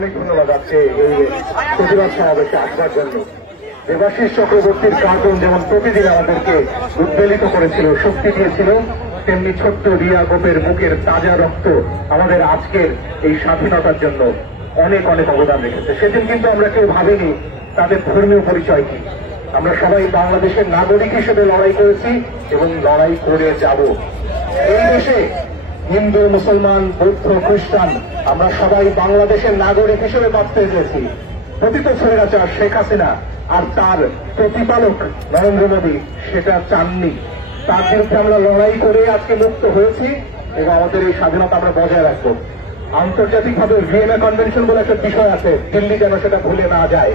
অনেক ধন্যবাদ আজকে এই প্রতিবাদ সমাবেশে আসবার জন্য। দেবাশিস চক্রবর্তীর কার্টুন যেমন প্রতিদিন আমাদেরকে উদ্বেলিত করেছিল, শক্তি দিয়েছিল, তেমনি ছোট্ট রিয়া গোপের বুকের তাজা রক্ত আমাদের আজকের এই স্বাধীনতার জন্য অনেক অনেক অবদান রেখেছে। সেদিন কিন্তু আমরা কেউ ভাবিনি তাদের ধর্মীয় পরিচয় কি। আমরা সবাই বাংলাদেশের নাগরিক হিসেবে লড়াই করেছি এবং লড়াই করে যাব। এই দেশে হিন্দু, মুসলমান, বৌদ্ধ, খ্রিস্টান আমরা সবাই বাংলাদেশের নাগরিক হিসেবে বাঁচতে চেয়েছি। পতিত স্বৈরাচার শেখ হাসিনা আর তার প্রতিপালক নরেন্দ্র মোদী সেটা চাননি। তার বিরুদ্ধে আমরা লড়াই করে আজকে মুক্ত হয়েছি এবং আমাদের এই স্বাধীনতা আমরা বজায় রাখবো। আন্তর্জাতিকভাবে ভিয়েনা কনভেনশন বলে একটা বিষয় আছে, দিল্লি যেন সেটা ভুলে না যায়।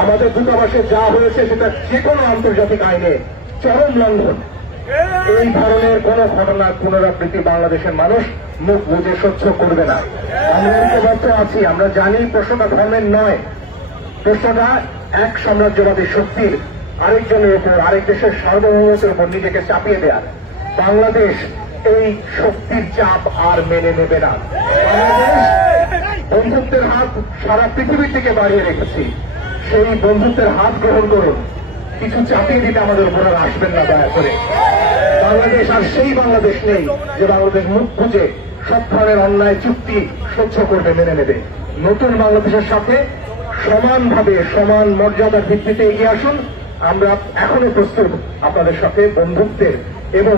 আমাদের দূতাবাসে যা হয়েছে সেটা যে কোনো আন্তর্জাতিক আইনে চরম লঙ্ঘন। এই ধরনের কোন ঘটনার পুনরাবৃত্তি বাংলাদেশের মানুষ মুখ বুঝে সহ্য করবে না। আমরা ঐক্যবদ্ধ আছি। আমরা জানি প্রশ্নটা ধর্মের নয়, প্রশ্নটা এক সাম্রাজ্যবাদী শক্তির আরেকজনের উপর, আরেক দেশের সার্বভৌমত্বের উপর নিজেকে চাপিয়ে দেয়া। বাংলাদেশ এই শক্তির চাপ আর মেনে নেবে না। বাংলাদেশ বন্ধুত্বের হাত সারা পৃথিবীর দিকে বাড়িয়ে রেখেছি। সেই বন্ধুত্বের হাত গ্রহণ করুন। কিছু চাপিয়ে দিতে আমাদের উপর আর আসবেন না দয়া করে। বাংলাদেশ আর সেই বাংলাদেশ নেই যে বাংলাদেশ মুখ বুঝে সব ধরনের অন্যায় চুক্তি সহ্য করবে, মেনে নেবে। নতুন বাংলাদেশের সাথে সমানভাবে সমান মর্যাদার ভিত্তিতে এগিয়ে আসুন। আমরা এখনো প্রস্তুত আপনাদের সাথে বন্ধুত্বের এবং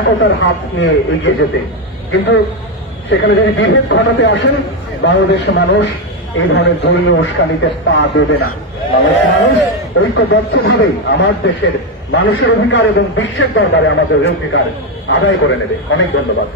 একতার হাত নিয়ে এগিয়ে যেতে। কিন্তু সেখানে যদি বিভেদ ঘটাতে আসেন, বাংলাদেশের মানুষ এই ধরনের ধর্মীয় উস্কানিতে পা দেবে না। বাংলাদেশের মানুষ ঐক্যবদ্ধভাবেই আমার দেশের মানুষের অধিকার এবং বিশ্বের দরবারে আমাদের অধিকার আদায় করে নেবে। অনেক ধন্যবাদ।